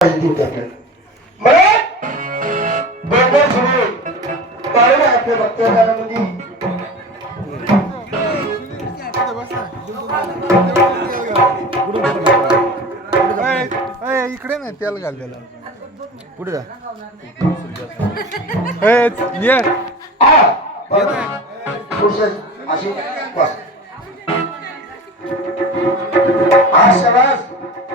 माहिती होती आपल्याला आपल्या इकडे नाही तेल घाल पुढे जा ये अशी बस हा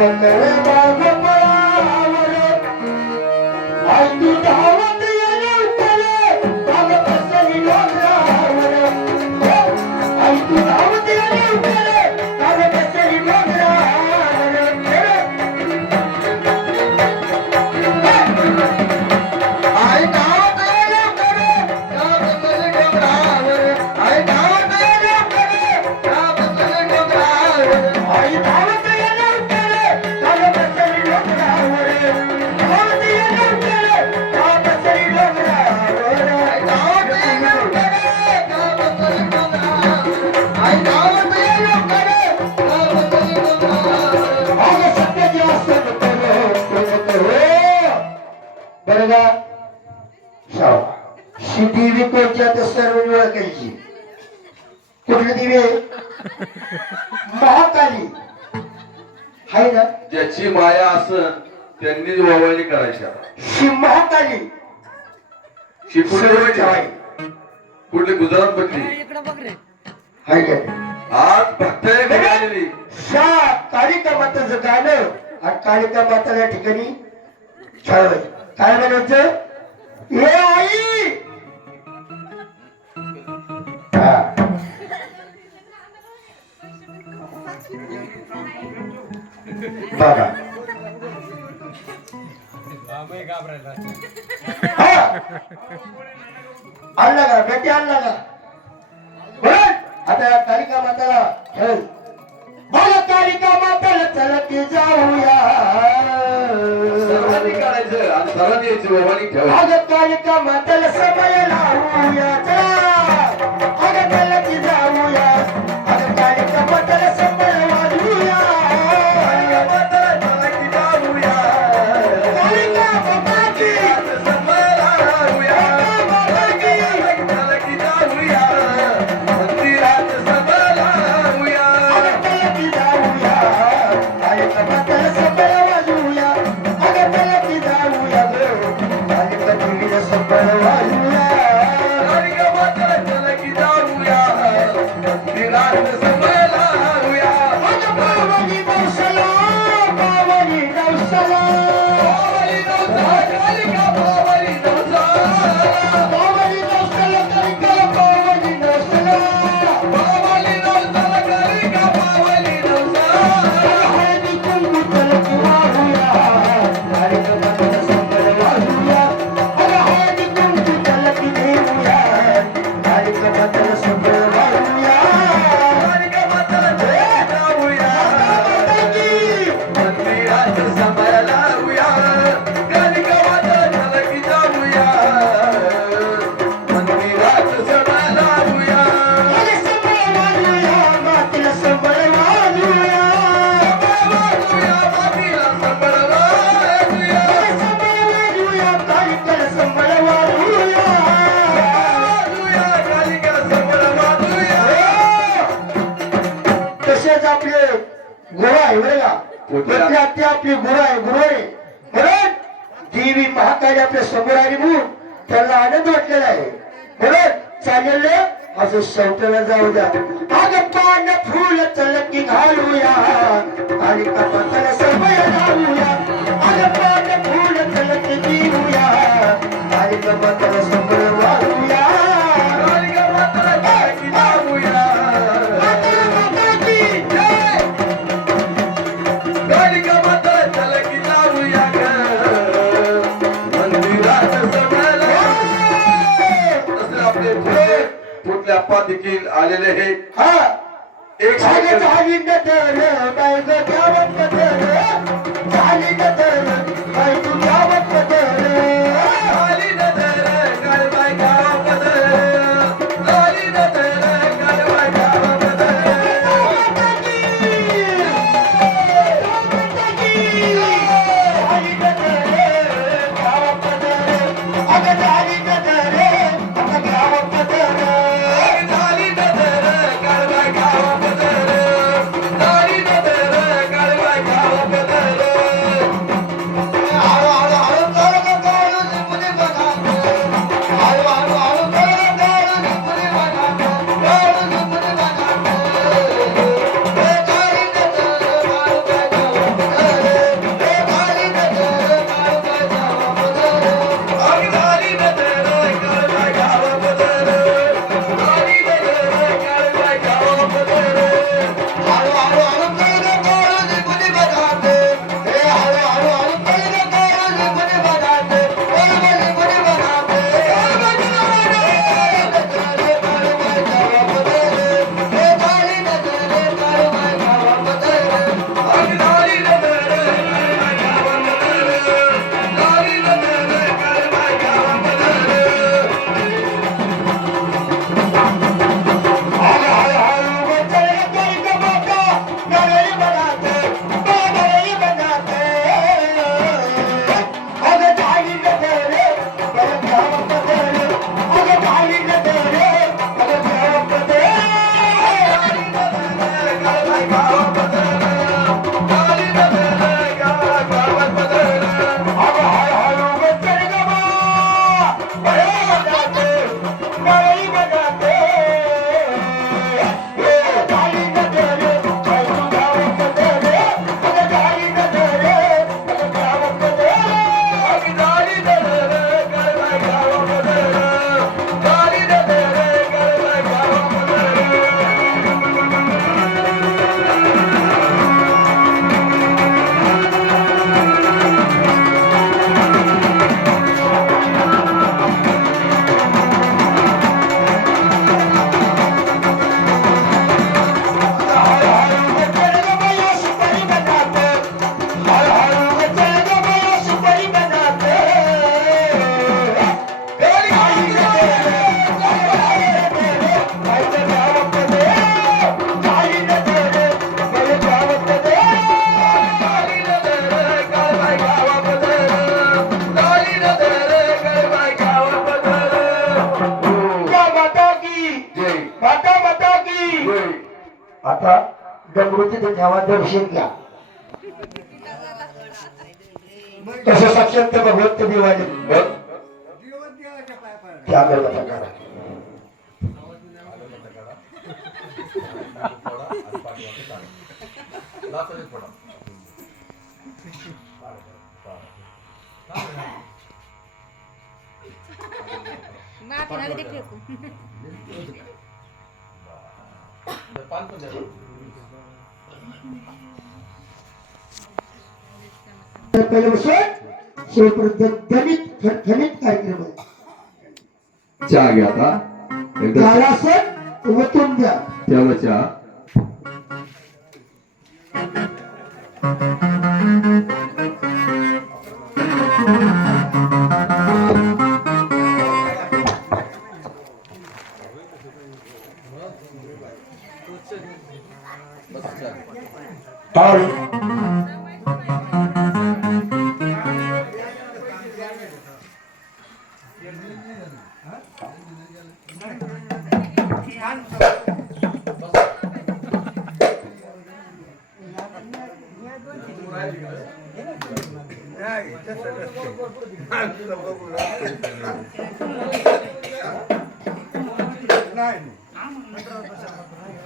I'm सर्व ओळखायची. कुठली देवी? आहे महाकाली. आहे ना? ज्याची माया असन त्यांनीच वावळणी करायच्या ही महाकाली. शी कुठे सर्वच आहे होती? कुठली? गुजरात मधली आहे का? आज भक्ताने घरी आलेली शा कालिका माताचं गाणं. आणि कालिका माता या ठिकाणी काय म्हणायचं? हे आई हा. बघा हा. आणला का बेटी आणला का बरं आता कालिका माताला हो. खेळ कालिका माताला चलती जाऊया తల తీర్చి వానికి समय वाजवूया देवी महाकाली आपल्यासमोर आली म्हणून त्यांना आनंद वाटलेला आहे. म्हणून चालेल असं शेवटाला जाऊ द्या. अगं पान फुल चलकी घालूया आणि कपाताला समय लावूया अगं पान फुल चलकी घेऊया आणि कपाताला देखील आलेले हे. हा. एक आता डमरू ते ठेवा दर्शन घ्या. तसं साक्षात भगवंत दिवाळी ना गर्भाचा काढा. ना दमित खणखणीत कार्यक्रम आहे चहा घ्या आता एकदा काळासर वतून द्या त्याला चहा Paul.